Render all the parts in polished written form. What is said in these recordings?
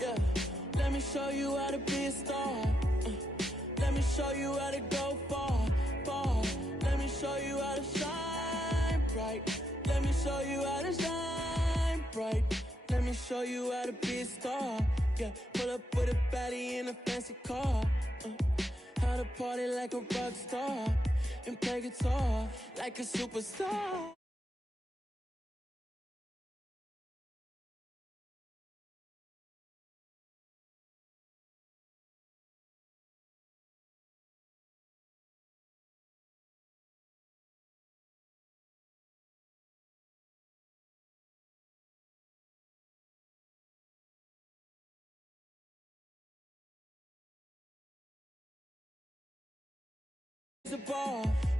Yeah, let me show you how to be a star. Let me show you how to go far, far. Let me show you how to shine bright. Let me show you how to shine bright. Let me show you how to be a star. Yeah, pull up with a baddie in a fancy car. How to party like a rock star and play guitar like a superstar.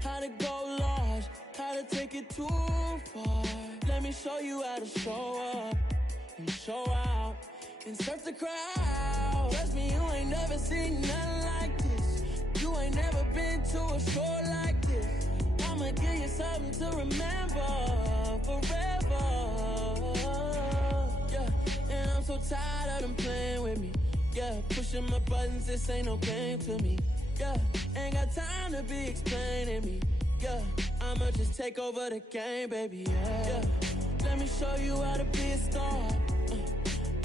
How to go large, how to take it too far. Let me show you how to show up and show out and surf the crowd. Trust me, you ain't never seen nothing like this. You ain't never been to a show like this. I'ma give you something to remember forever. Yeah, and I'm so tired of them playing with me. Yeah, pushing my buttons, this ain't no game to me. Yeah, ain't got time to be explaining me. Yeah, I'ma just take over the game, baby. Yeah, let me show you how to be a star.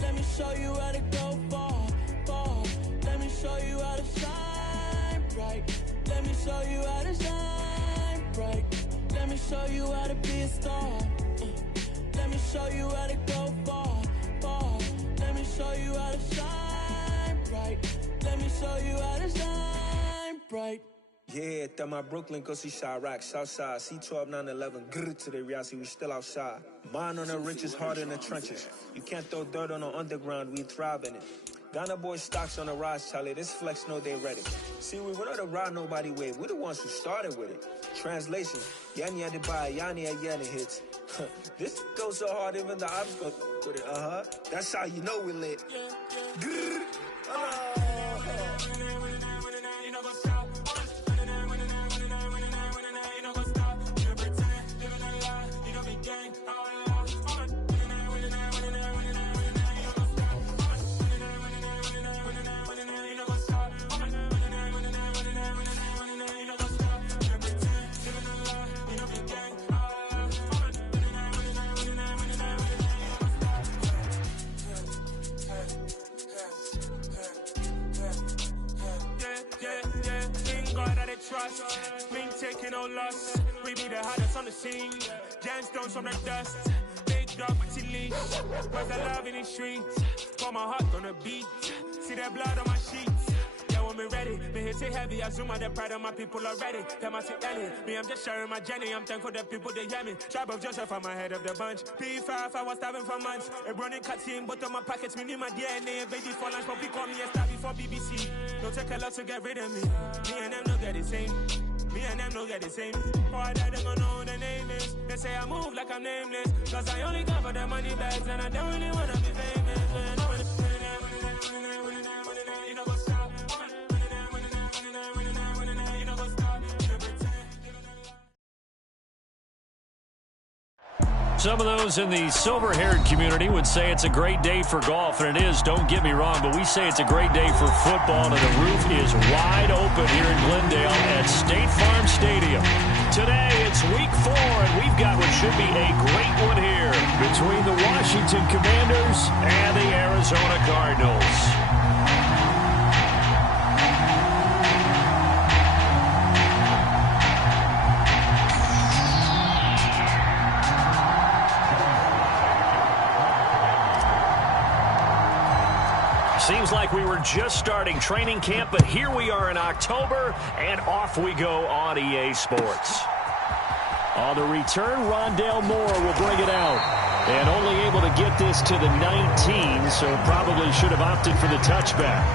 Let me show you how to go far, far. Let me show you how to shine bright. Let me show you how to shine bright. Let me show you how to be a star. Let me show you how to go far, far. Let me show you how to shine bright. Let me show you how to shine bright. Yeah, that my Brooklyn, go see Chirac, Southside, C12, 911, grr to the Riasi, we still outside. Mine on the riches, hard in the trenches. You can't throw dirt on the underground, we thrive in it. Ghana boys stocks on the rise, Charlie, this flex know they ready. See, we not a ride nobody wave, we the ones who started with it. Translation, Yanni had to buy, Yanni had Yanni hits. This goes so hard, even the ops go with it, That's how you know we lit. Grr, trust, been taking no loss. We be the hardest on the scene. Gemstones from the dust. Big dog with the leash. Where's the love in the streets? Pour my heart on the beat. See that blood on my sheets. Yeah, when we ready, me hit it heavy. I zoom out the pride of my people already. Them I see Ellie. Me, I'm just sharing my journey. I'm thankful the people they hear me. Tribe of Joseph, I'm ahead of the bunch. P5, I was starving for months. A running cut team, but on my pockets, me need my DNA. Baby for lunch, but we call me a star before BBC. Don't take a lot to get rid of me. Me and them don't get the same. Me and them don't get the same. Before I die, they gon' know the name is. They say I move like I'm nameless. Cause I only cover the money bags and I don't really wanna be famous. You know what's up? Some of those in the silver-haired community would say it's a great day for golf, and it is, don't get me wrong, but we say it's a great day for football, and the roof is wide open here in Glendale at State Farm Stadium. Today, it's week 4, and we've got what should be a great one here between the Washington Commanders and the Arizona Cardinals. Seems like we were just starting training camp, but here we are in October, and off we go on EA Sports. On the return, Rondale Moore will bring it out. And only able to get this to the 19, so probably should have opted for the touchback.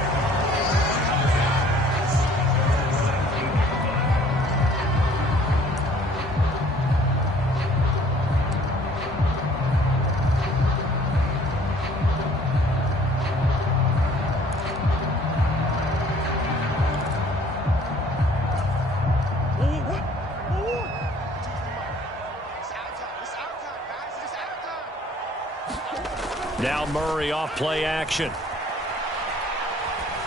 Now Murray off play action.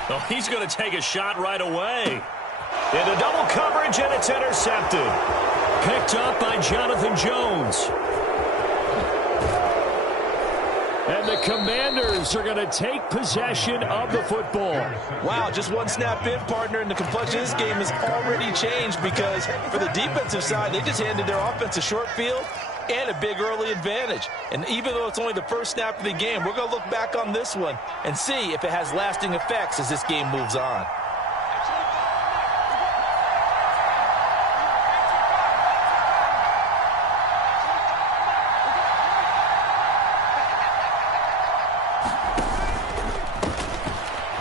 Oh, he's going to take a shot right away. Into double coverage, and it's intercepted. Picked up by Jonathan Jones. And the Commanders are going to take possession of the football. Wow, just one snap in, partner, and the complexion of this game has already changed because for the defensive side, they just handed their offense a short field and a big early advantage. And even though it's only the first snap of the game, we're going to look back on this one and see if it has lasting effects as this game moves on.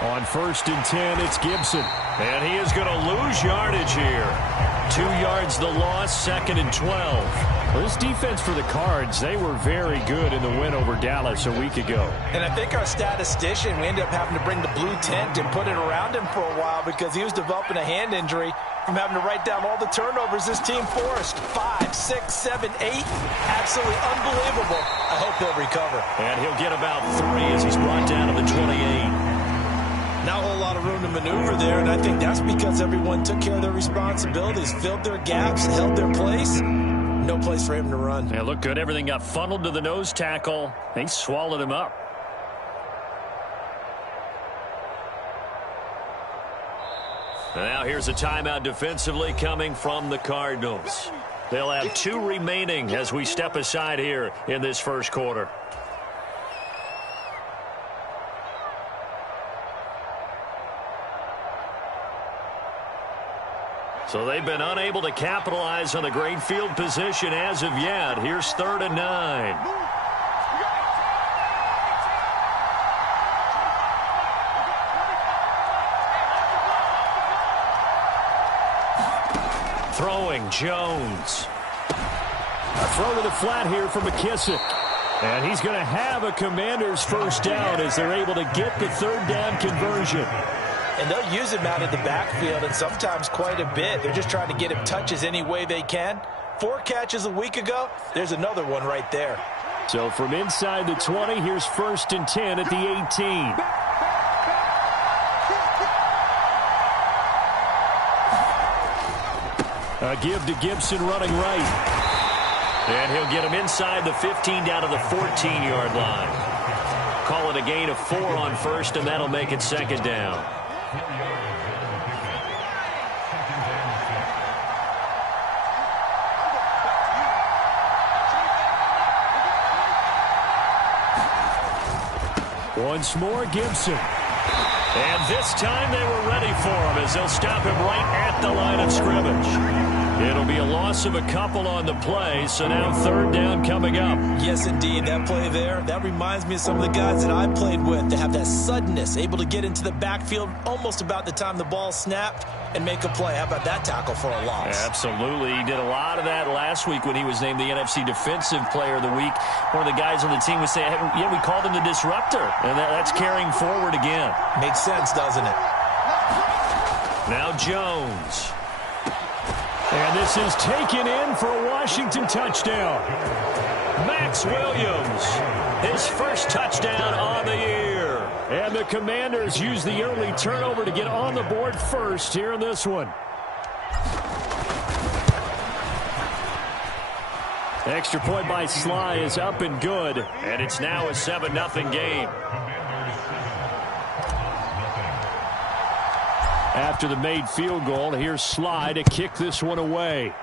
On 1st and 10, it's Gibson. And he is going to lose yardage here. 2 yards the loss, 2nd and 12. Well, this defense for the Cards, they were very good in the win over Dallas a week ago. And I think our statistician, we ended up having to bring the blue tent and put it around him for a while because he was developing a hand injury from having to write down all the turnovers this team forced. 5, 6, 7, 8. Absolutely unbelievable. I hope he'll recover. And he'll get about 3 as he's brought down to the 28. Not a whole lot of room to maneuver there, and I think that's because everyone took care of their responsibilities, filled their gaps, held their place. No place for him to run. Yeah, looked good. Everything got funneled to the nose tackle. They swallowed him up. Now here's a timeout defensively coming from the Cardinals. They'll have 2 remaining as we step aside here in this first quarter. So they've been unable to capitalize on the great field position as of yet. Here's 3rd and 9. Throwing, Jones. A throw to the flat here for McKissick. And he's going to have a Commanders first down as they're able to get the 3rd down conversion. And they'll use him out of the backfield, and sometimes quite a bit. They're just trying to get him touches any way they can. 4 catches a week ago. There's another one right there. So from inside the 20, here's 1st and 10 at the 18. A give to Gibson running right. And he'll get him inside the 15 down to the 14-yard line. Call it a gain of 4 on 1st, and that'll make it 2nd down. Once more, Gibson. And this time they were ready for him as they'll stop him right at the line of scrimmage. It'll be a loss of a couple on the play, so now 3rd down coming up. Yes, indeed. That play there, that reminds me of some of the guys that I played with. They have that suddenness, able to get into the backfield almost about the time the ball snapped and make a play. How about that tackle for a loss? Absolutely. He did a lot of that last week when he was named the NFC Defensive Player of the Week. One of the guys on the team was saying, hey, yeah, we called him the disruptor. And that's carrying forward again. Makes sense, doesn't it? Now Jones. And this is taken in for a Washington touchdown. Max Williams, his first touchdown on the year. And the Commanders use the early turnover to get on the board first here in this one. Extra point by Sly is up and good. And it's now a 7-0 game. After the made field goal, here's Sly to kick this one away.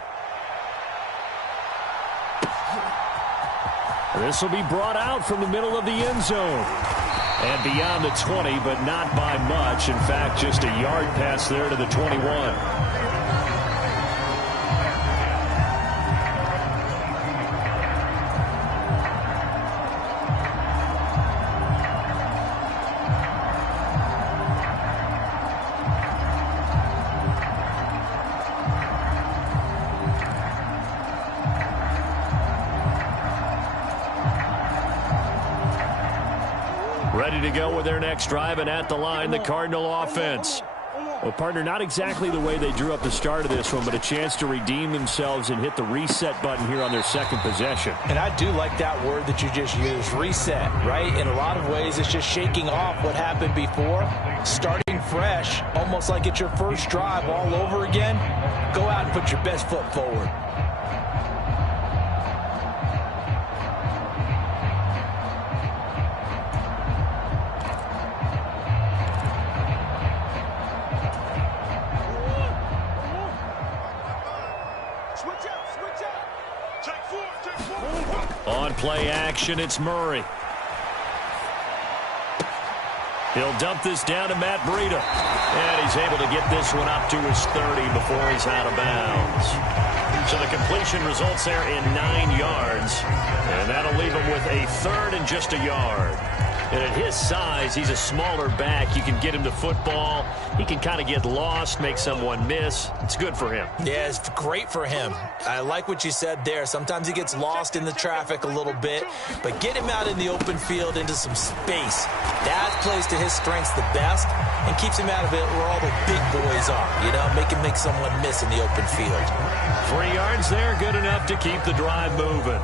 This will be brought out from the middle of the end zone. And beyond the 20, but not by much. In fact, just a yard pass there to the 21. Ready to go with their next drive, and at the line, the Cardinal offense. Well, partner, not exactly the way they drew up the start of this one, but a chance to redeem themselves and hit the reset button here on their second possession. And I do like that word that you just used, reset, right? In a lot of ways, it's just shaking off what happened before, starting fresh, almost like it's your first drive all over again. Go out and put your best foot forward. On play action, it's Murray. He'll dump this down to Matt Breida. And he's able to get this one up to his 30 before he's out of bounds. So the completion results there in 9 yards. And that'll leave him with a third and just a yard. And at his size, he's a smaller back. You can get him the football. He can kind of get lost, make someone miss. It's good for him. Yeah, it's great for him. I like what you said there. Sometimes he gets lost in the traffic a little bit, but get him out in the open field into some space. That plays to his strengths the best and keeps him out of it where all the big boys are. You know, make someone miss in the open field. 3 yards there, good enough to keep the drive moving.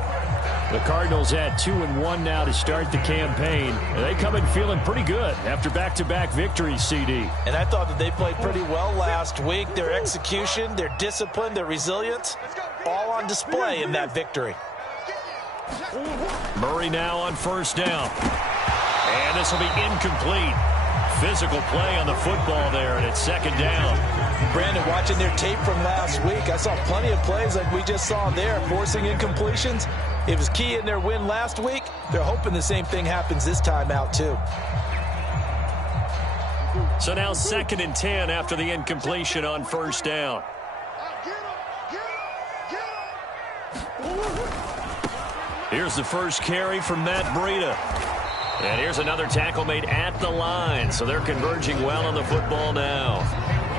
The Cardinals at 2-1 now to start the campaign. And they come in feeling pretty good after back-to-back victories, CD. And I thought that they played pretty well last week. Their execution, their discipline, their resilience, all on display in that victory. Murray now on first down. And this will be incomplete. Physical play on the football there, and it's second down. Brandon, watching their tape from last week, I saw plenty of plays like we just saw there, forcing incompletions. It was key in their win last week. They're hoping the same thing happens this time out, too. So now 2nd and 10 after the incompletion on first down. Here's the first carry from Matt Breida. And here's another tackle made at the line. So they're converging well on the football now.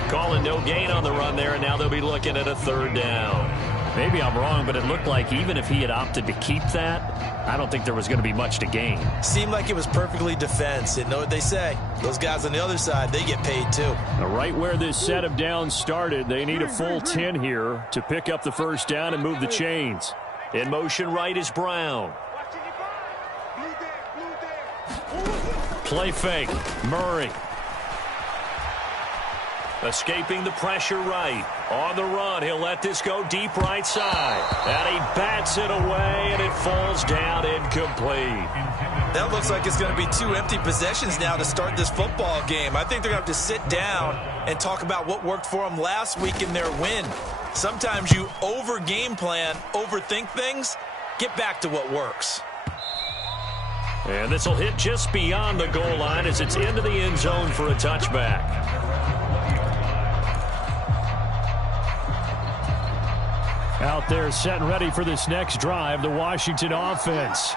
Calling no gain on the run there, and now they'll be looking at a third down. Maybe I'm wrong, but it looked like even if he had opted to keep that, I don't think there was going to be much to gain. Seemed like it was perfectly defense. And know what they say? Those guys on the other side, they get paid too. Right where this set of downs started, they need a full 10 here to pick up the first down and move the chains. In motion right is Brown. Play fake. Murray. Escaping the pressure right. On the run, he'll let this go deep right side. And he bats it away, and it falls down incomplete. That looks like it's going to be 2 empty possessions now to start this football game. I think they're going to have to sit down and talk about what worked for them last week in their win. Sometimes you over-game plan, overthink things. Get back to what works. And this will hit just beyond the goal line as it's into the end zone for a touchback. Out there set and ready for this next drive, the Washington offense.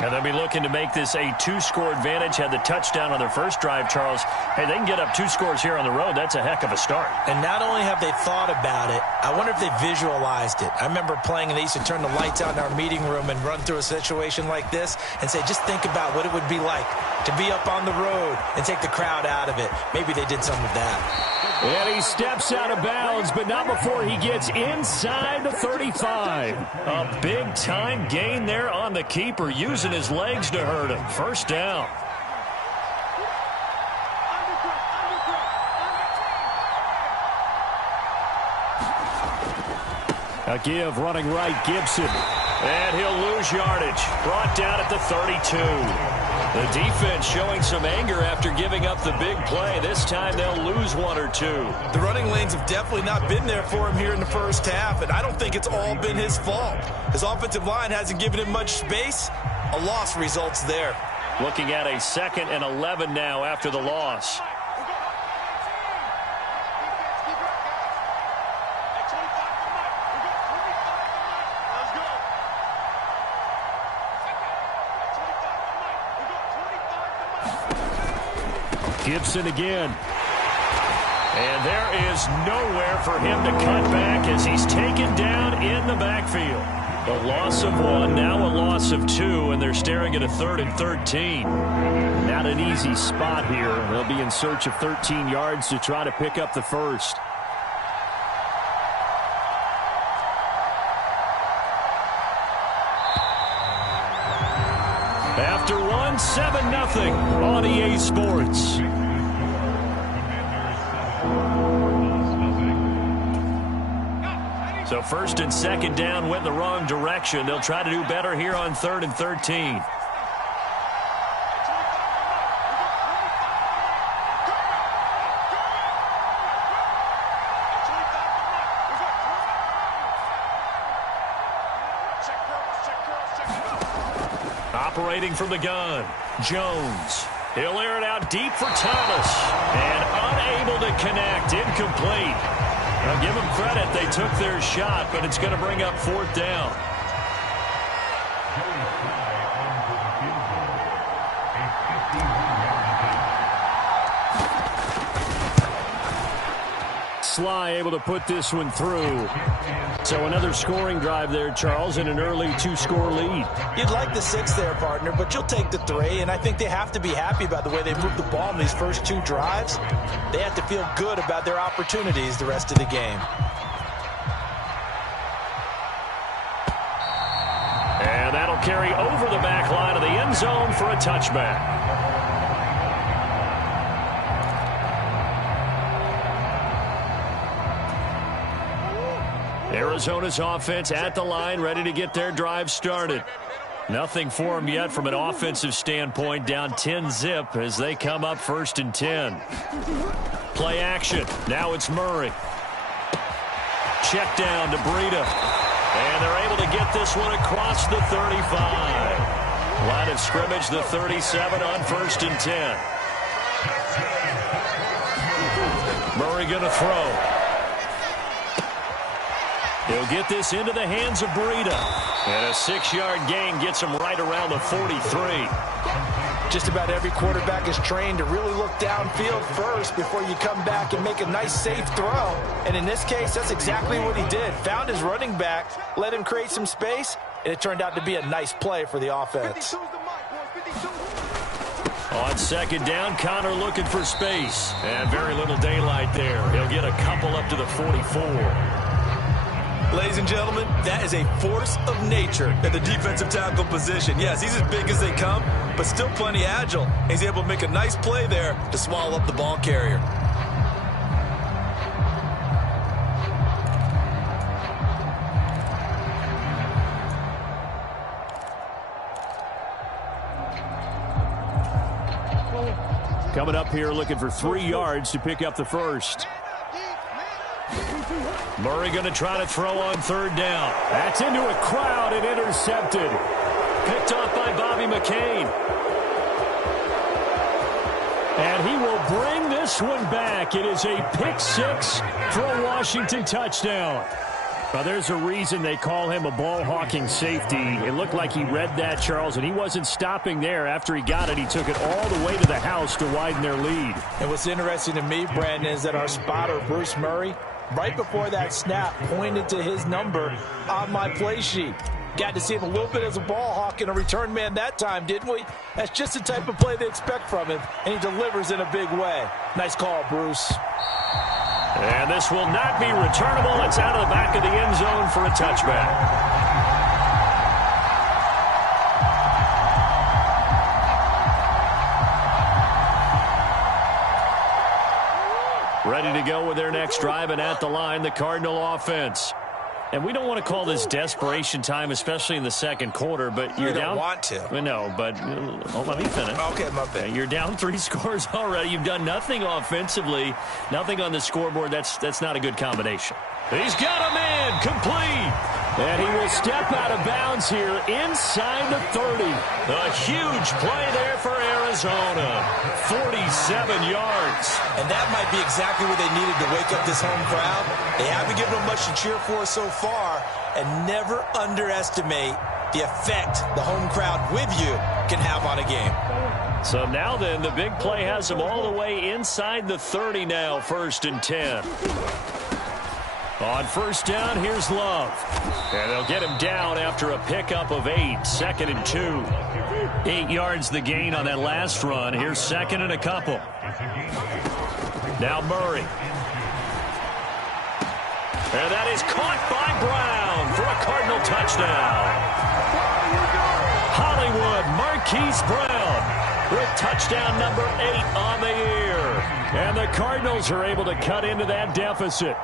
And they'll be looking to make this a 2-score advantage. Had the touchdown on their first drive, Charles. Hey, they can get up 2 scores here on the road. That's a heck of a start. And not only have they thought about it, I wonder if they visualized it. I remember playing, and they used to turn the lights out in our meeting room and run through a situation like this and say, just think about what it would be like to be up on the road and take the crowd out of it. Maybe they did some of that. And he steps out of bounds, but not before he gets inside the 35. A big-time gain there on the keeper, using his legs to hurt him. First down. A give, running right, Gibson. And he'll lose yardage. Brought down at the 32. The defense showing some anger after giving up the big play. This time they'll lose 1 or 2. The running lanes have definitely not been there for him here in the first half, and I don't think it's all been his fault. His offensive line hasn't given him much space. A loss results there. Looking at a 2nd and 11 now after the loss. Gibson again. And there is nowhere for him to cut back as he's taken down in the backfield. A loss of 1, now a loss of 2, and they're staring at a 3rd and 13. Not an easy spot here. They'll be in search of 13 yards to try to pick up the first. After 1, 7-0 on EA Sports. So 1st and 2nd down went the wrong direction. They'll try to do better here on 3rd and 13. Operating from the gun, Jones. He'll air it out deep for Thomas. And unable to connect, incomplete. Now give them credit, they took their shot, but it's going to bring up 4th down. Sly able to put this one through. So another scoring drive there, Charles, and an early 2-score lead. You'd like the 6 there, partner, but you'll take the 3, and I think they have to be happy about the way they moved the ball in these first 2 drives. They have to feel good about their opportunities the rest of the game. And that'll carry over the back line of the end zone for a touchback. Arizona's offense at the line, ready to get their drive started. Nothing for them yet from an offensive standpoint, down 10-zip as they come up 1st and 10. Play action. Now it's Murray. Check down to Breida. And they're able to get this one across the 35. Line of scrimmage, the 37 on 1st and 10. Murray going to throw. He'll get this into the hands of Breida. And a 6-yard gain gets him right around the 43. Just about every quarterback is trained to really look downfield first before you come back and make a nice, safe throw. And in this case, that's exactly what he did. Found his running back, let him create some space, and it turned out to be a nice play for the offense. On 2nd down, Connor looking for space. And very little daylight there. He'll get a couple up to the 44. Ladies and gentlemen, that is a force of nature at the defensive tackle position. Yes, he's as big as they come, but still plenty agile. He's able to make a nice play there to swallow up the ball carrier. Coming up here looking for 3 yards to pick up the first. Murray going to try to throw on 3rd down. That's into a crowd and intercepted. Picked off by Bobby McCain. And he will bring this one back. It is a pick 6 for a Washington touchdown. Well, there's a reason they call him a ball-hawking safety. It looked like he read that, Charles, and he wasn't stopping there. After he got it, he took it all the way to the house to widen their lead. And what's interesting to me, Brandon, is that our spotter, Bruce Murray, right before that snap, pointed to his number on my play sheet. Got to see him a little bit as a ball hawk and a return man that time, didn't we? That's just the type of play they expect from him, and he delivers in a big way. Nice call, Bruce. And this will not be returnable. It's out of the back of the end zone for a touchback. Ready to go with their next drive, and at the line, the Cardinal offense. And we don't want to call this desperation time, especially in the 2nd quarter, but you're down. You don't want to. No, but let me finish. Okay, my bad. You're down 3 scores already. You've done nothing offensively, nothing on the scoreboard. That's not a good combination. He's got a man, complete. And he will step out of bounds here inside the 30. A huge play there for Arizona. 47 yards. And that might be exactly what they needed to wake up this home crowd. They haven't given them much to cheer for so far. And never underestimate the effect the home crowd with you can have on a game. So now then, the big play has them all the way inside the 30 now, 1st and 10. On first down, here's Love. And they'll get him down after a pickup of 8. 2nd and 2. 8 yards the gain on that last run. Here's 2nd and a couple. Now Murray. And that is caught by Brown for a Cardinal touchdown. Hollywood Marquise Brown with touchdown number 8 on the year. And the Cardinals are able to cut into that deficit.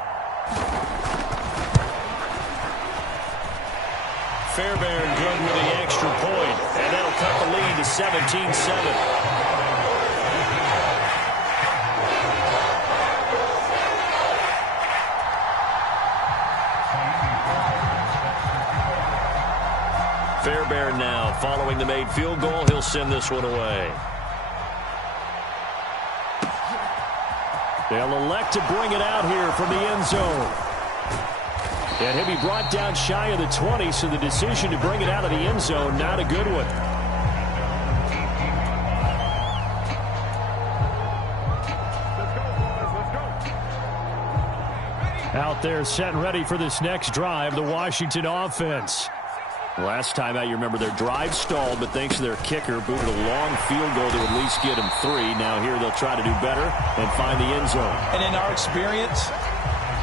Fairbairn good with the extra point, and that'll cut the lead to 17-7. Fairbairn now, following the made field goal, he'll send this one away. They'll elect to bring it out here from the end zone. And he'll be brought down shy of the 20, so the decision to bring it out of the end zone, not a good one. Out there set and ready for this next drive, the Washington offense. Last time out, you remember their drive stalled, but thanks to their kicker, booted a long field goal to at least get them 3. Now here they'll try to do better and find the end zone. And in our experience,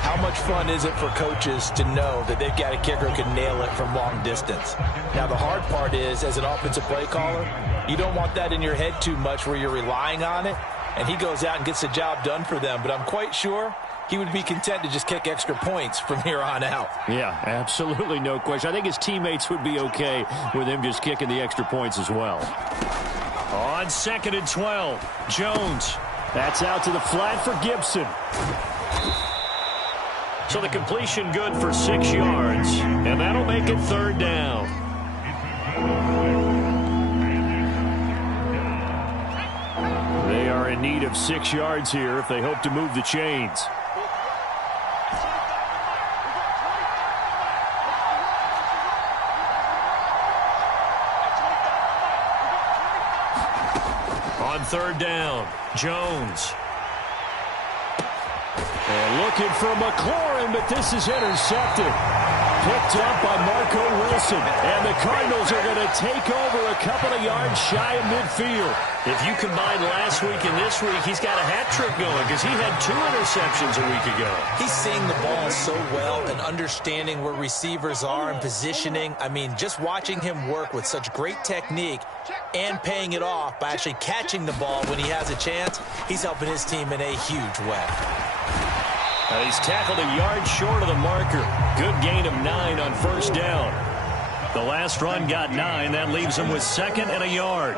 how much fun is it for coaches to know that they've got a kicker who can nail it from long distance? Now the hard part is, as an offensive play caller, you don't want that in your head too much where you're relying on it, and he goes out and gets the job done for them. But I'm quite sure he would be content to just kick extra points from here on out. Yeah, absolutely no question. I think his teammates would be okay with him just kicking the extra points as well. On 2nd and 12, Jones. That's out to the flat for Gibson. So the completion good for 6 yards, and that'll make it 3rd down. They are in need of 6 yards here if they hope to move the chains. On 3rd down, Jones. And looking for McLaurin, but this is intercepted. Picked up by Marco Wilson. And the Cardinals are going to take over a couple of yards shy of midfield. If you combine last week and this week, he's got a hat trick going because he had 2 interceptions a week ago. He's seeing the ball so well and understanding where receivers are and positioning. I mean, just watching him work with such great technique and paying it off by actually catching the ball when he has a chance, he's helping his team in a huge way. He's tackled a yard short of the marker. Good gain of 9 on 1st down. The last run got 9. That leaves him with 2nd and a yard.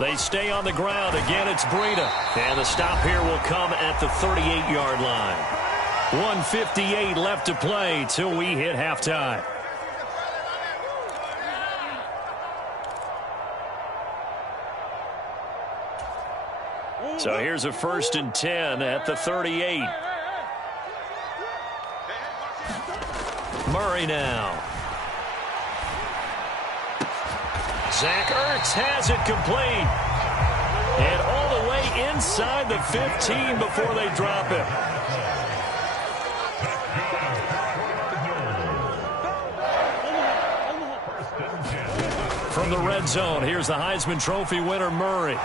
They stay on the ground. Again, it's Breida. And the stop here will come at the 38-yard line. 1:58 left to play till we hit halftime. So here's a 1st and 10 at the 38. Murray now. Zach Ertz has it complete. And all the way inside the 15 before they drop him. From the red zone, here's the Heisman Trophy winner, Murray.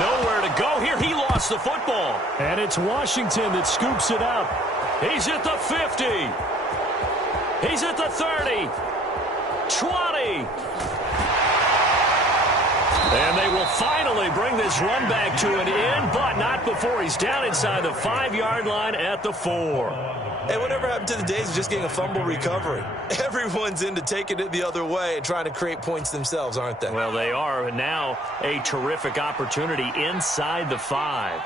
Nowhere to go here. He lost the football. And it's Washington that scoops it up. He's at the 50. He's at the 30. 20. And they will finally bring this run back to an end, but not before he's down inside the 5-yard line at the 4. Hey, whatever happened to the days of just getting a fumble recovery? Everyone's into taking it the other way and trying to create points themselves, aren't they? Well, they are. And now a terrific opportunity inside the 5.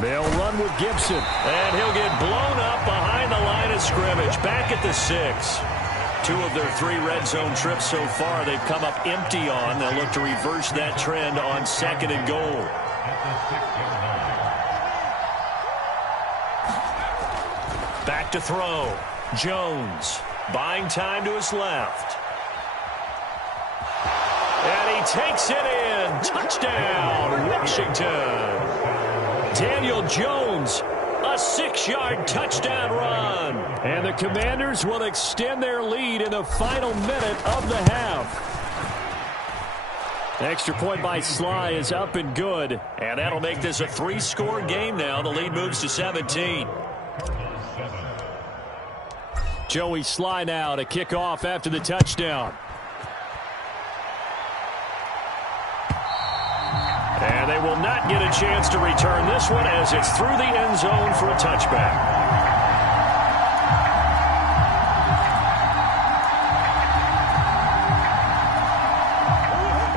They'll run with Gibson, and he'll get blown up behind the line of scrimmage. Back at the 6. 2 of their 3 red zone trips so far they've come up empty on. They'll look to reverse that trend on 2nd and goal. Back to throw. Jones buying time to his left. And he takes it in. Touchdown, Washington. Daniel Jones, a 6-yard touchdown run. And the Commanders will extend their lead in the final minute of the half. Extra point by Sly is up and good. And that'll make this a 3-score game now. The lead moves to 17. Joey Sly now to kick off after the touchdown. And they will not get a chance to return this one as it's through the end zone for a touchback.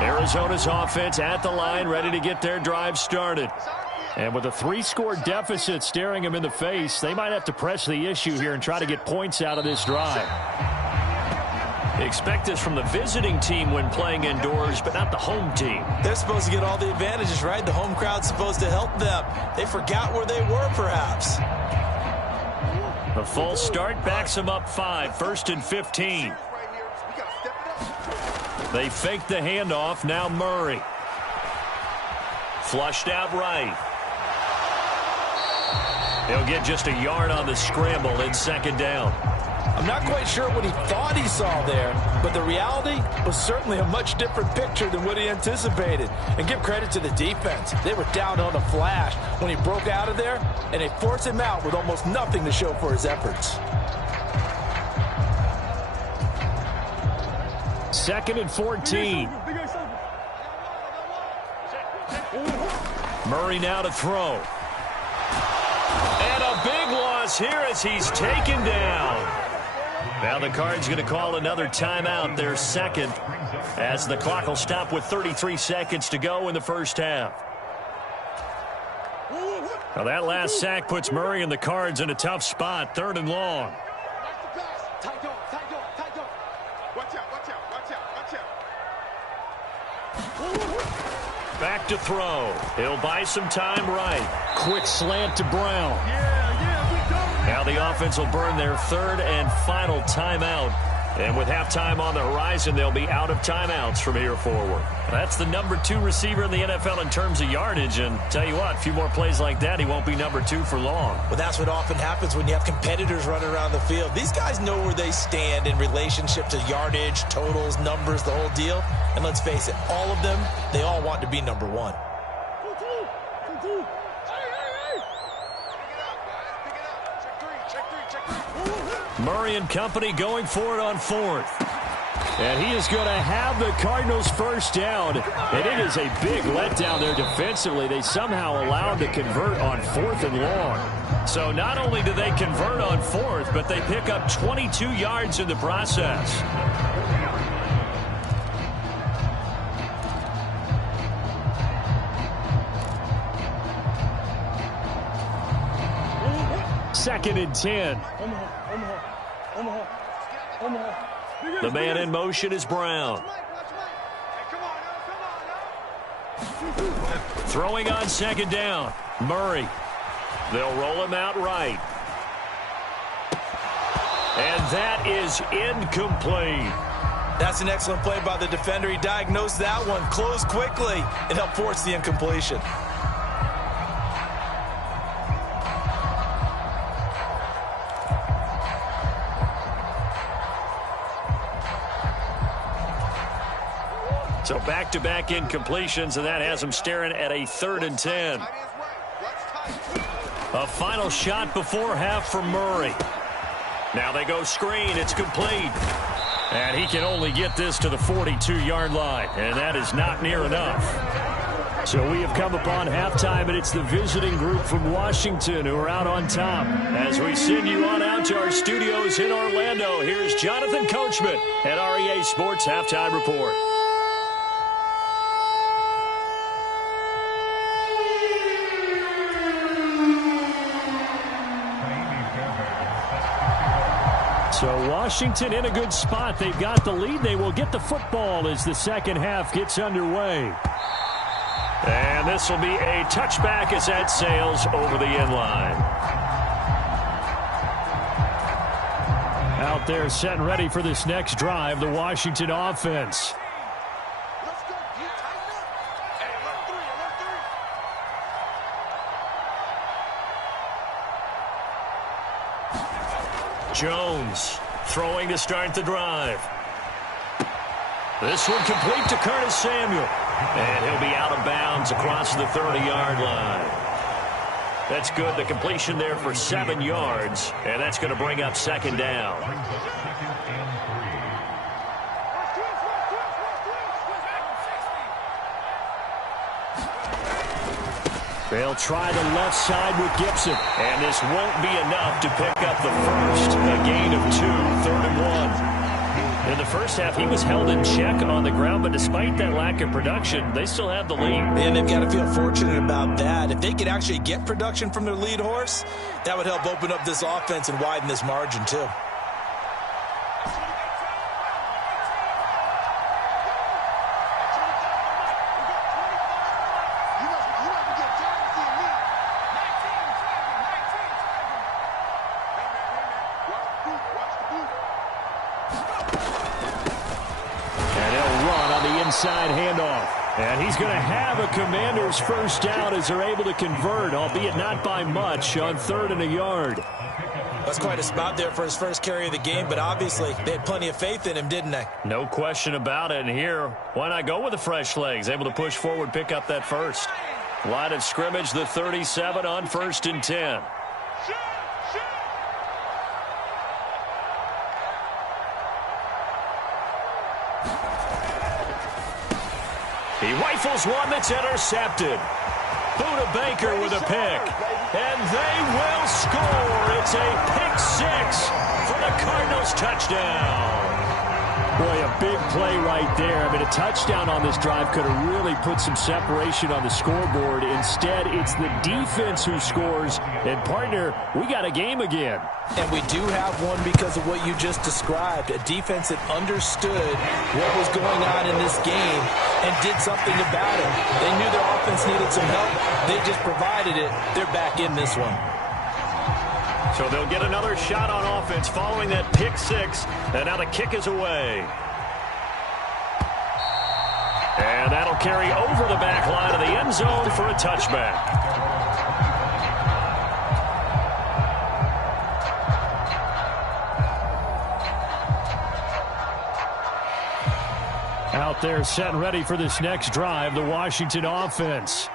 Arizona's offense at the line, ready to get their drive started. And with a 3-score deficit staring them in the face, they might have to press the issue here and try to get points out of this drive. Expect this from the visiting team when playing indoors, but not the home team. They're supposed to get all the advantages, right? The home crowd's supposed to help them. They forgot where they were, perhaps. A false start backs them up 5, 1st and 15. They fake the handoff. Now Murray. Flushed out right. He'll get just a yard on the scramble in 2nd down. I'm not quite sure what he thought he saw there, but the reality was certainly a much different picture than what he anticipated. And give credit to the defense. They were down on a flash when he broke out of there, and they forced him out with almost nothing to show for his efforts. 2nd and 14. Murray now to throw. And a big loss here as he's taken down. Now the Cards going to call another timeout, their 2nd, as the clock will stop with 33 seconds to go in the first half. Now that last sack puts Murray and the Cards in a tough spot, 3rd and long. Back to throw. He'll buy some time right. Quick slant to Brown. Now the offense will burn their 3rd and final timeout. And with halftime on the horizon, they'll be out of timeouts from here forward. That's the number 2 receiver in the NFL in terms of yardage. And tell you what, a few more plays like that, he won't be number 2 for long. Well, that's what often happens when you have competitors running around the field. These guys know where they stand in relationship to yardage, totals, numbers, the whole deal. And let's face it, all of them, they all want to be number 1. Murray and company going for it on 4th. And he is going to have the Cardinals first down. And it is a big letdown there defensively. They somehow allowed to convert on 4th and long. So not only do they convert on 4th, but they pick up 22 yards in the process. Second and 10. The man in motion is Brown. Throwing on 2nd down. Murray. They'll roll him out right. And that is incomplete. That's an excellent play by the defender. He diagnosed that one, closed quickly, and helped force the incompletion. So back-to-back incompletions, and that has them staring at a 3rd and 10. A final shot before half from Murray. Now they go screen. It's complete. And he can only get this to the 42-yard line, and that is not near enough. So we have come upon halftime, and it's the visiting group from Washington who are out on top. As we send you on out to our studios in Orlando, here's Jonathan Coachman at REA Sports Halftime Report. So Washington in a good spot. They've got the lead. They will get the football as the second half gets underway. And this will be a touchback as that sails over the end line. Out there set and ready for this next drive, the Washington offense. Jones throwing to start the drive. This one complete to Curtis Samuel. And he'll be out of bounds across the 30-yard line. That's good. The completion there for 7 yards. And that's going to bring up second down. They'll try the left side with Gibson. And this won't be enough to pick up the first. A gain of 2, 3rd and 1. In the first half, he was held in check on the ground, but despite that lack of production, they still have the lead. And they've got to feel fortunate about that. If they could actually get production from their lead horse, that would help open up this offense and widen this margin, too. Inside handoff. And he's going to have a Commander's first down as they're able to convert, albeit not by much, on 3rd and a yard. That's quite a spot there for his first carry of the game, but obviously they had plenty of faith in him, didn't they? No question about it. And here, why not go with the fresh legs? Able to push forward, pick up that first. Line of scrimmage, the 37 on 1st and 10. He rifles one that's intercepted. Buda Baker with a pick. And they will score. It's a pick 6 for the Cardinals touchdown. Boy, a big play right there. I mean, a touchdown on this drive could have really put some separation on the scoreboard. Instead, it's the defense who scores. And, partner, we got a game again. And we do have one because of what you just described. A defense that understood what was going on in this game and did something about it. They knew their offense needed some help. They just provided it. They're back in this one. So they'll get another shot on offense following that pick 6. And now the kick is away. And that'll carry over the back line of the end zone for a touchback. Out there set and ready for this next drive, the Washington offense.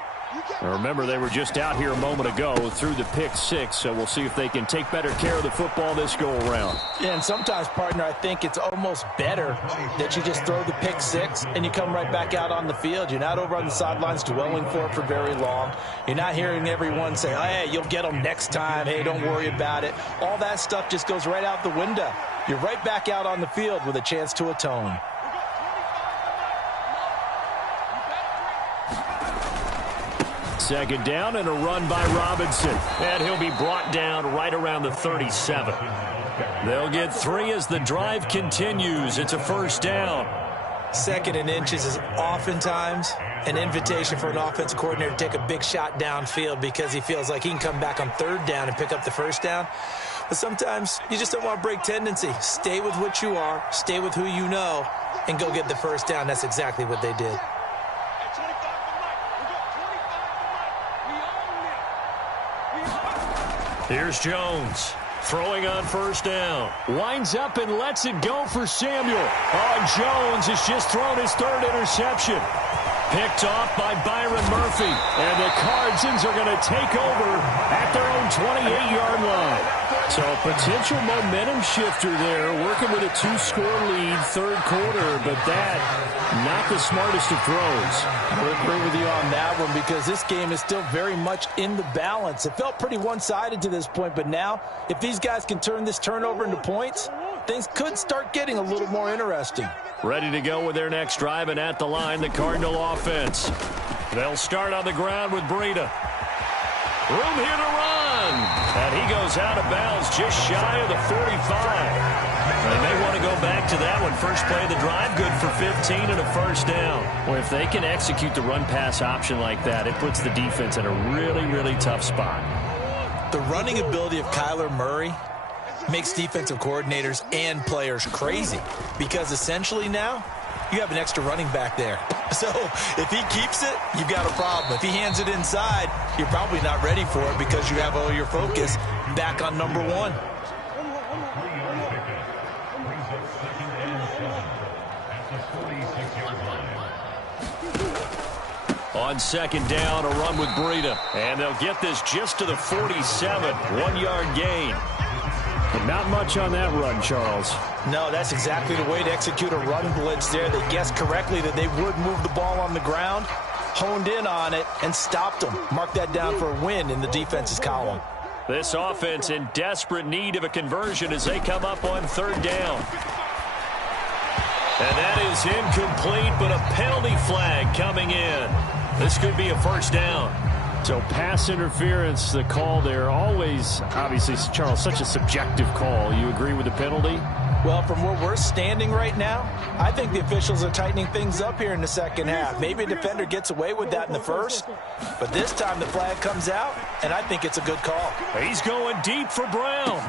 Remember, they were just out here a moment ago through the pick 6, so we'll see if they can take better care of the football this go-around. Yeah, and sometimes, partner, I think it's almost better that you just throw the pick 6 and you come right back out on the field. You're not over on the sidelines dwelling for it for very long. You're not hearing everyone say, hey, you'll get them next time. Hey, don't worry about it. All that stuff just goes right out the window. You're right back out on the field with a chance to atone. Second down and a run by Robinson. And he'll be brought down right around the 37. They'll get 3 as the drive continues. It's a first down. 2nd and inches is oftentimes an invitation for an offense coordinator to take a big shot downfield because he feels like he can come back on 3rd down and pick up the first down. But sometimes you just don't want to break tendency. Stay with what you are, stay with who you know, and go get the first down. That's exactly what they did. Here's Jones throwing on first down. Winds up and lets it go for Samuel. Oh, Jones has just thrown his 3rd interception. Picked off by Byron Murphy. And the Cardinals are going to take over at their own 28-yard line. So a potential momentum shifter there, working with a 2-score lead, 3rd quarter, but that, not the smartest of throws. I would agree with you on that one because this game is still very much in the balance. It felt pretty one-sided to this point, but now, if these guys can turn this turnover into points, things could start getting a little more interesting. Ready to go with their next drive, and at the line, the Cardinal offense. They'll start on the ground with Breida. Room here to run. And he goes out of bounds just shy of the 45. They may want to go back to that one. First play of the drive, good for 15 and a first down. Well, if they can execute the run-pass option like that, it puts the defense in a really, really tough spot. The running ability of Kyler Murray makes defensive coordinators and players crazy because essentially now you have an extra running back there. So if he keeps it, you've got a problem. If he hands it inside, you're probably not ready for it because you have all your focus back on number one. On second down, a run with Breida. And they'll get this just to the 47. 1-yard gain. And not much on that run, Charles. No, that's exactly the way to execute a run blitz there. They guessed correctly that they would move the ball on the ground, honed in on it, and stopped them. Mark that down for a win in the defense's column. This offense in desperate need of a conversion as they come up on third down. And that is incomplete, but a penalty flag coming in. This could be a first down. So pass interference, the call there, always, obviously, Charles, such a subjective call. You agree with the penalty? Well, from where we're standing right now, I think the officials are tightening things up here in the second half. Maybe a defender gets away with that in the first, but this time the flag comes out, and I think it's a good call. He's going deep for Brown.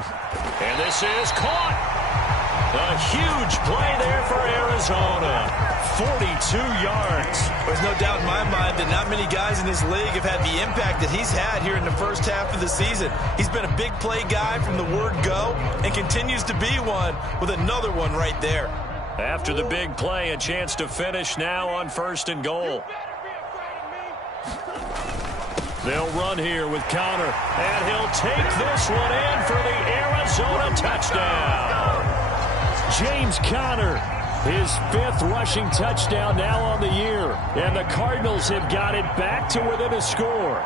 And this is caught. A huge play there for Arizona. 42 yards. There's no doubt in my mind that not many guys in this league have had the impact that he's had here in the first half of the season. He's been a big play guy from the word go and continues to be one with another one right there. After the big play, a chance to finish now on first and goal. They'll run here with Connor, and he'll take this one in for the Arizona touchdown. James Conner, his 5th rushing touchdown now on the year. And the Cardinals have got it back to within a score.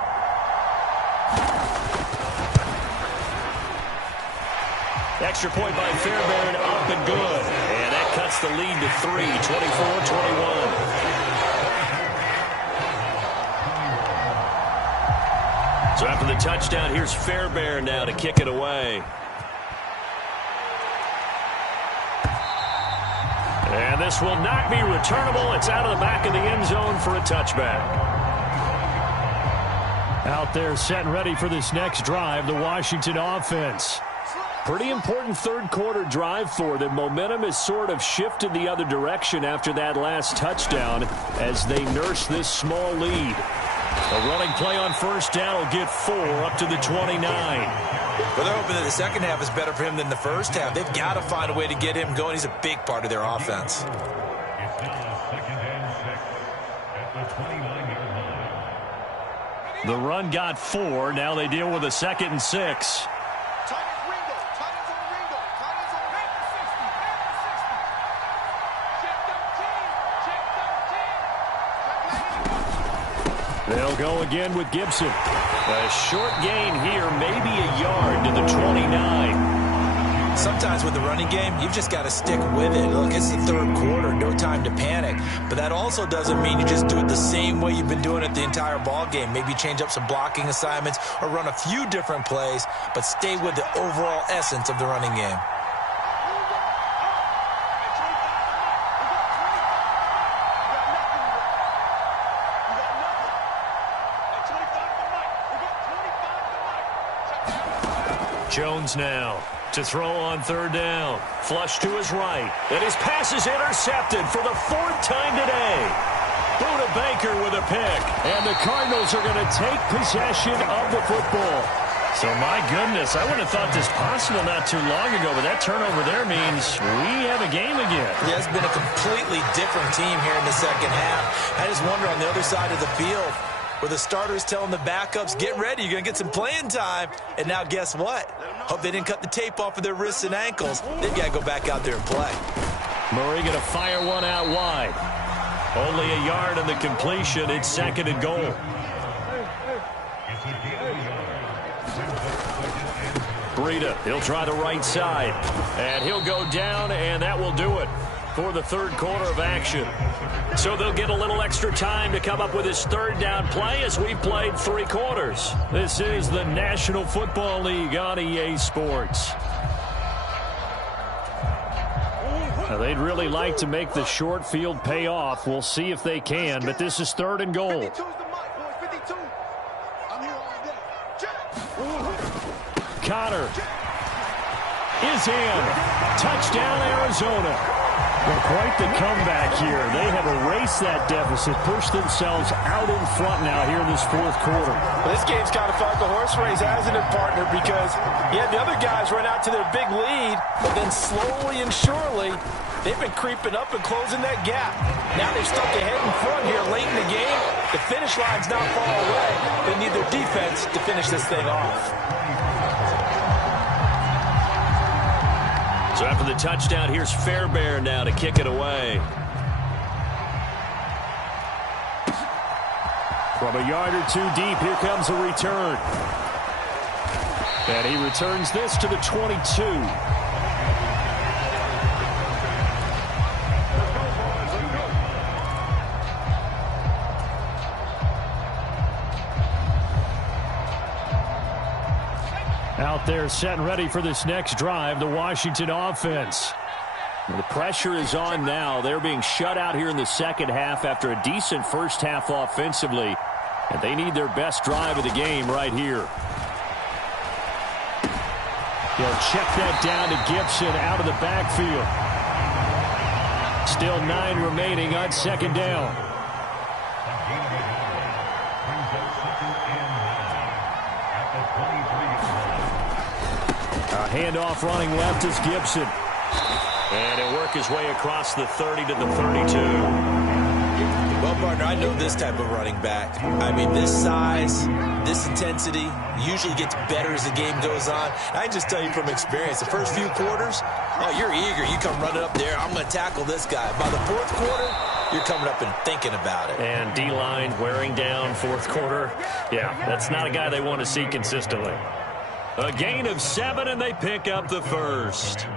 Extra point by Fairbairn, up and good. And that cuts the lead to 3, 24-21. So after the touchdown, here's Fairbairn now to kick it away. And this will not be returnable. It's out of the back of the end zone for a touchback. Out there set and ready for this next drive, the Washington offense. Pretty important third quarter drive for them. Momentum has sort of shifted the other direction after that last touchdown as they nurse this small lead. A running play on first down will get 4 up to the 29. Well, they're hoping that the second half is better for him than the first half. They've got to find a way to get him going. He's a big part of their offense. The run got 4. Now they deal with a 2nd and 6. They'll go again with Gibson. A short gain here, maybe a yard to the 29. Sometimes with the running game, you've just got to stick with it. Look, it's the third quarter, no time to panic. But that also doesn't mean you just do it the same way you've been doing it the entire ball game. Maybe change up some blocking assignments or run a few different plays, but stay with the overall essence of the running game. Jones now to throw on third down. Flush to his right. And his pass is intercepted for the 4th time today. Buda Baker with a pick. And the Cardinals are going to take possession of the football. So, my goodness, I wouldn't have thought this possible not too long ago, but that turnover there means we have a game again. Yeah, it's been a completely different team here in the second half. I just wonder on the other side of the field, where the starters telling the backups, get ready, you're going to get some playing time. And now guess what? Hope they didn't cut the tape off of their wrists and ankles. They've got to go back out there and play. Murray going to fire one out wide. Only a yard in the completion. It's 2nd and goal. Breida, he'll try the right side. And he'll go down, and that will do it for the third quarter of action. So they'll get a little extra time to come up with his third down play as we played 3 quarters. This is the National Football League on EA Sports. Now, they'd really like to make the short field pay off. We'll see if they can, but this is 3rd and goal. Connor. is in. Touchdown, Arizona. Well, quite the comeback here. They have erased that deficit, pushed themselves out in front now here in this fourth quarter. Well, this game's kind of felt like a horse race, hasn't it, partner? Because, yeah, the other guys run out to their big lead, but then slowly and surely, they've been creeping up and closing that gap. Now they've stuck ahead in front here late in the game. The finish line's not far away. They need their defense to finish this thing off. So after the touchdown, here's Fairbairn now to kick it away. From a yard or two deep, here comes a return. And he returns this to the 22. Out there set and ready for this next drive, the Washington offense. The pressure is on now. They're being shut out here in the second half after a decent first half offensively. And they need their best drive of the game right here. They'll check that down to Gibson out of the backfield. Still 9 remaining on second down. A handoff running left is Gibson. And he'll work his way across the 30 to the 32. Well, partner, I know this type of running back. I mean, this size, this intensity usually gets better as the game goes on. I can just tell you from experience, the first few quarters, oh, you're eager. You come running up there, I'm going to tackle this guy. By the fourth quarter, you're coming up and thinking about it. And D-line wearing down fourth quarter. Yeah, that's not a guy they want to see consistently. A gain of 7, and they pick up the first.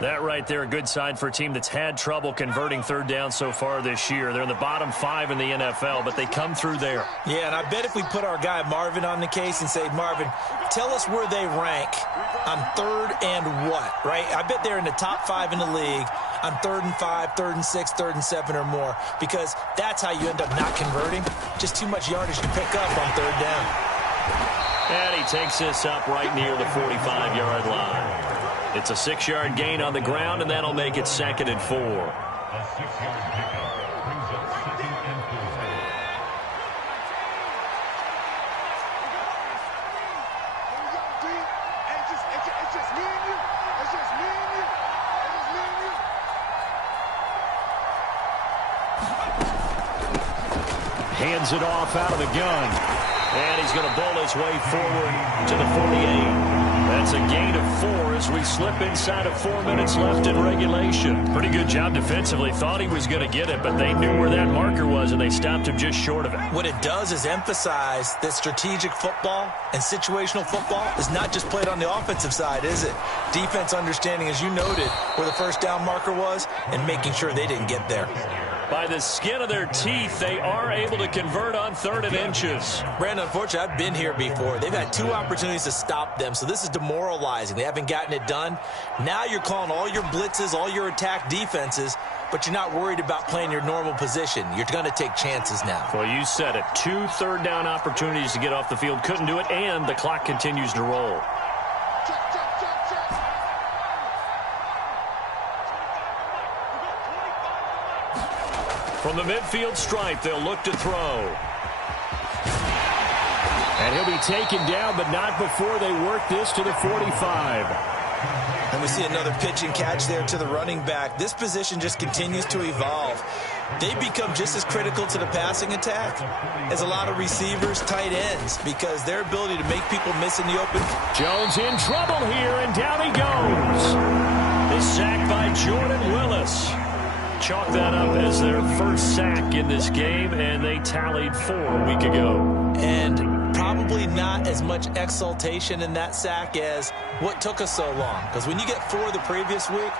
That right there, a good sign for a team that's had trouble converting third down so far this year. They're in the bottom 5 in the NFL, but they come through there. Yeah, and I bet if we put our guy Marvin on the case and say, Marvin, tell us where they rank on third and what, right? I bet they're in the top 5 in the league on 3rd and 5, 3rd and 6, 3rd and 7 or more, because that's how you end up not converting. Just too much yardage to pick up on third down. And he takes this up right near the 45-yard line. It's a 6-yard gain on the ground, and that'll make it 2nd and 4. A 6-yard pickup brings up 2nd and 4. It's just me and you. It's just me and you. It's just me and you. Hands it off out of the gun. And he's going to bowl his way forward to the 48. That's a gain of 4 as we slip inside of 4 minutes left in regulation. Pretty good job defensively. Thought he was going to get it, but they knew where that marker was, and they stopped him just short of it. What it does is emphasize that strategic football and situational football is not just played on the offensive side, is it? Defense understanding, as you noted, where the first down marker was and making sure they didn't get there. By the skin of their teeth, they are able to convert on 3rd and inches. Brandon, unfortunately, I've been here before. They've had 2 opportunities to stop them, so this is demoralizing. They haven't gotten it done. Now you're calling all your blitzes, all your attack defenses, but you're not worried about playing your normal position. You're going to take chances now. Well, you said it. 2 third down opportunities to get off the field. Couldn't do it, and the clock continues to roll. From the midfield stripe, they'll look to throw. And he'll be taken down, but not before they work this to the 45. And we see another pitch and catch there to the running back. This position just continues to evolve. They become just as critical to the passing attack as a lot of receivers, tight ends, because their ability to make people miss in the open. Jones in trouble here, and down he goes. The sack by Jordan Willis. Chalk that up as their first sack in this game, and they tallied 4 a week ago. And probably not as much exultation in that sack as what took us so long. Because when you get 4 the previous week,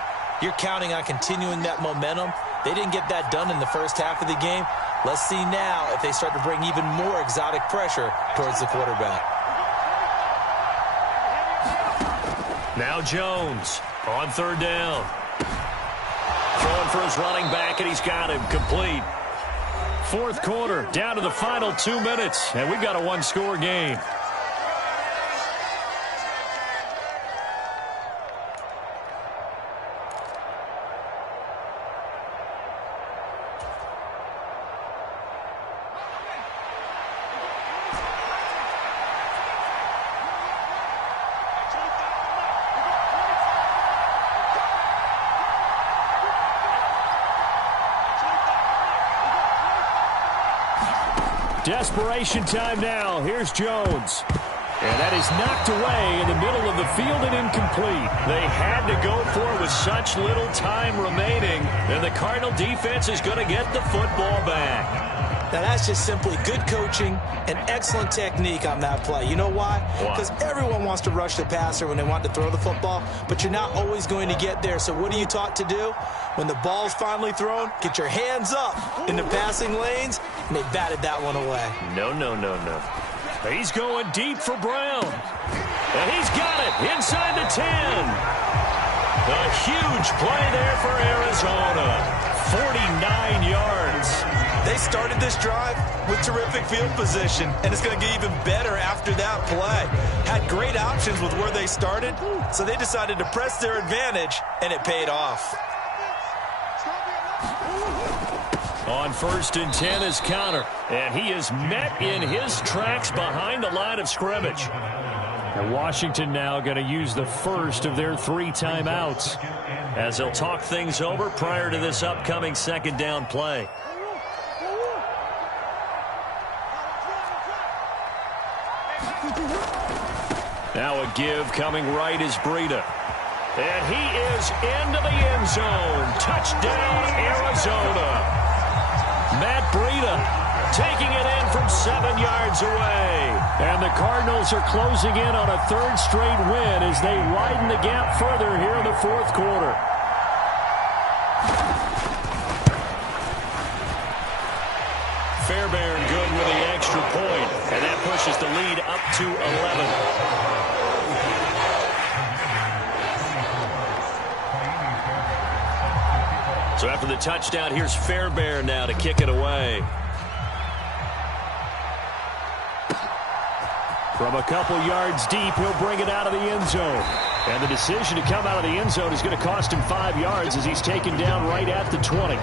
you're counting on continuing that momentum. They didn't get that done in the first half of the game. Let's see now if they start to bring even more exotic pressure towards the quarterback. Now Jones on 3rd down. Throwing for his running back, and he's got him complete. 4th quarter, down to the final 2 minutes, and we've got a 1-score game. Desperation time now. Here's Jones. And that is knocked away in the middle of the field and incomplete. They had to go for it with such little time remaining. And the Cardinal defense is going to get the football back. Now, that's just simply good coaching and excellent technique on that play. You know why? Because everyone wants to rush the passer when they want to throw the football, but you're not always going to get there. So what are you taught to do? When the ball's finally thrown, get your hands up in the passing lanes, and they batted that one away. No. He's going deep for Brown. And he's got it inside the 10. A huge play there for Arizona. 49 yards. They started this drive with terrific field position, and it's going to get even better after that play. Had great options with where they started, so they decided to press their advantage, and it paid off. On 1st and 10 is Connor, and he is met in his tracks behind the line of scrimmage. And Washington now going to use the first of their 3 timeouts as they'll talk things over prior to this upcoming second down play. Now a give coming right is Breida. And he is into the end zone. Touchdown, Arizona. Matt Breida taking it in from 7 yards away. And the Cardinals are closing in on a 3rd straight win as they widen the gap further here in the 4th quarter. Fairbairn good with the extra point, and that pushes the lead up to 11. So after the touchdown, here's Fairbairn now to kick it away. From a couple yards deep, he'll bring it out of the end zone. And the decision to come out of the end zone is going to cost him 5 yards as he's taken down right at the 20.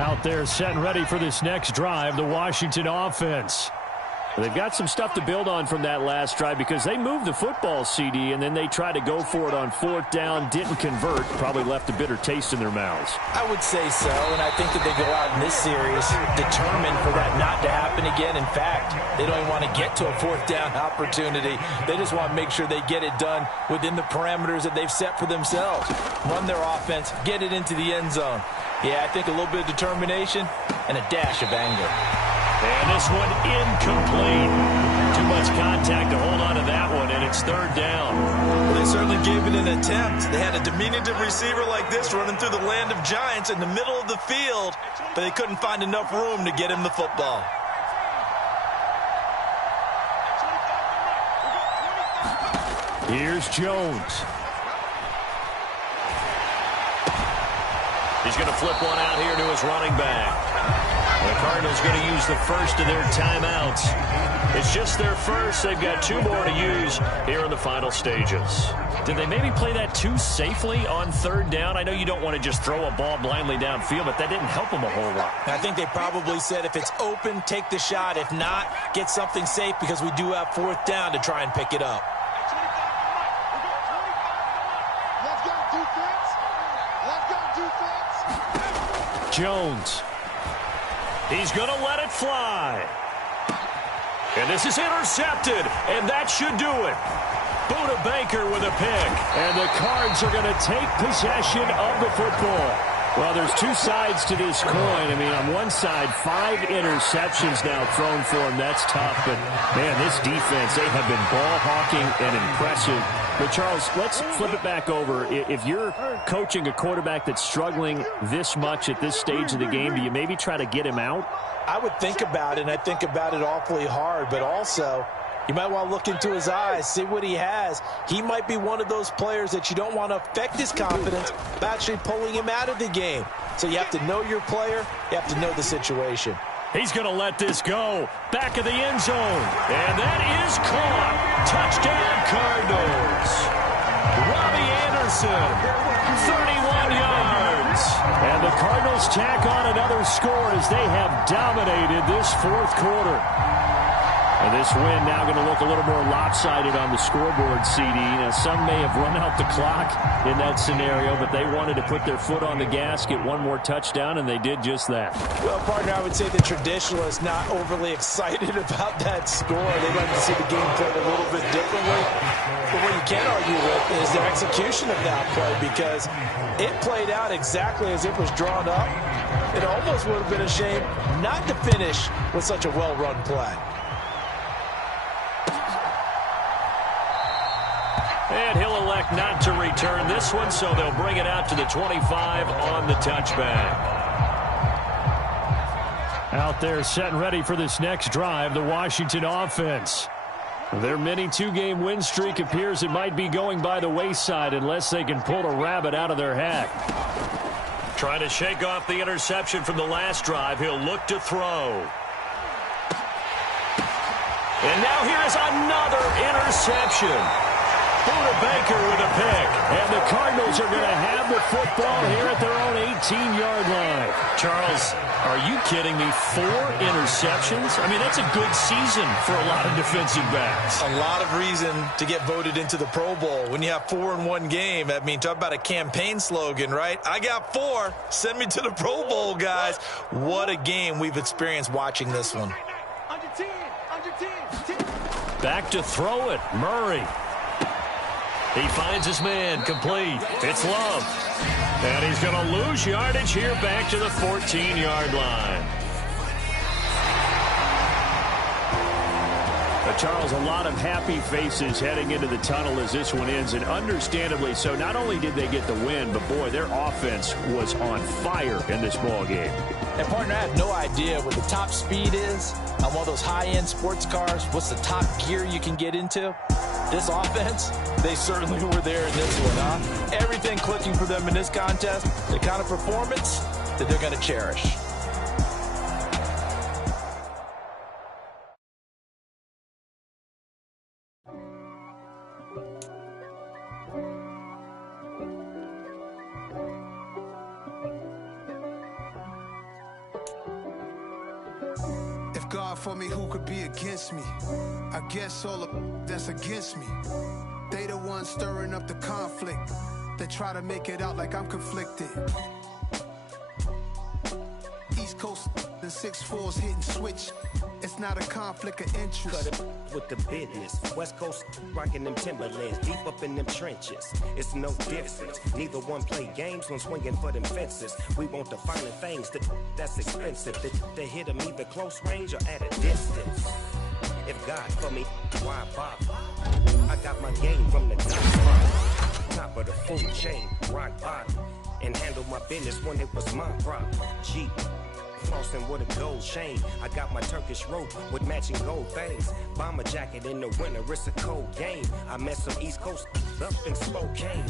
Out there set and ready for this next drive, the Washington offense. They've got some stuff to build on from that last drive because they moved the football, CD, and then they tried to go for it on 4th down, didn't convert, probably left a bitter taste in their mouths. I would say so, and I think that they go out in this series determined for that not to happen again. In fact, they don't even want to get to a 4th down opportunity. They just want to make sure they get it done within the parameters that they've set for themselves. Run their offense, get it into the end zone. Yeah, I think a little bit of determination and a dash of anger. And this one incomplete. Too much contact to hold on to that one, and it's 3rd down. Well, they certainly gave it an attempt. They had a diminutive receiver like this running through the land of giants in the middle of the field, but they couldn't find enough room to get him the football. Here's Jones. He's going to flip one out here to his running back. The Cardinals going to use the first of their timeouts. It's just their first. They've got 2 more to use here in the final stages. Did they maybe play that too safely on 3rd down? I know you don't want to just throw a ball blindly downfield, but that didn't help them a whole lot. I think they probably said if it's open, take the shot. If not, get something safe because we do have 4th down to try and pick it up. Jones. He's going to let it fly. And this is intercepted, and that should do it. Buda Baker with a pick. And the Cards are going to take possession of the football. Well, there's 2 sides to this coin. I mean, on one side, 5 interceptions now thrown for him. That's tough. But, man, this defense, they have been ball hawking and impressive. But, Charles, let's flip it back over. If you're coaching a quarterback that's struggling this much at this stage of the game, do you maybe try to get him out? I would think about it, and I think about it awfully hard. But also, you might want to look into his eyes, see what he has. He might be one of those players that you don't want to affect his confidence by actually pulling him out of the game. So you have to know your player. You have to know the situation. He's going to let this go. Back of the end zone. And that is caught. Touchdown, Cardinals. Robbie Anderson, 31 yards. And the Cardinals tack on another score as they have dominated this 4th quarter. And this win now going to look a little more lopsided on the scoreboard, CD. Now, some may have run out the clock in that scenario, but they wanted to put their foot on the gas, get one more touchdown, and they did just that. Well, partner, I would say the traditionalists not overly excited about that score. They'd like to see the game played a little bit differently. But what you can't argue with is their execution of that play, because it played out exactly as it was drawn up. It almost would have been a shame not to finish with such a well-run play. And he'll elect not to return this one, so they'll bring it out to the 25 on the touchback. Out there set and ready for this next drive, the Washington offense. Their mini two-game win streak appears it might be going by the wayside unless they can pull a rabbit out of their hat. Trying to shake off the interception from the last drive. He'll look to throw. And now here is another interception. Buda Baker with a pick. And the Cardinals are going to have the football here at their own 18-yard line. Charles, are you kidding me? 4 interceptions? I mean, that's a good season for a lot of defensive backs. A lot of reason to get voted into the Pro Bowl. When you have 4 in one game, I mean, talk about a campaign slogan, right? I got 4. Send me to the Pro Bowl, guys. What a game we've experienced watching this one. Under 10. Back to throw it. Murray. He finds his man, complete. It's Love. And he's going to lose yardage here back to the 14-yard line. But Charles, a lot of happy faces heading into the tunnel as this one ends, and understandably so. Not only did they get the win, but boy, their offense was on fire in this ball game. And partner, I have no idea what the top speed is on one of those high-end sports cars. What's the top gear you can get into? This offense, they certainly were there in this one, huh? Everything clicking for them in this contest, the kind of performance that they're going to cherish. If God for me, who could be against me? I guess all of that's against me. They the ones stirring up the conflict. They try to make it out like I'm conflicted. East Coast, the 6'4's hitting switch. It's not a conflict of interest. Cut it with the business. West Coast rocking them Timberlands, deep up in them trenches. It's no difference. Neither one play games when swinging for them fences. We want the finer things that's expensive. To hit them either close range or at a distance. If God for me, why bother? I got my game from the top of the food chain, rock bottom, and handle my business when it was my problem. Jeep. Flossing with a gold chain. I got my Turkish rope with matching gold things. Bomber jacket in the winter, it's a cold game. I met some East Coast up in Spokane.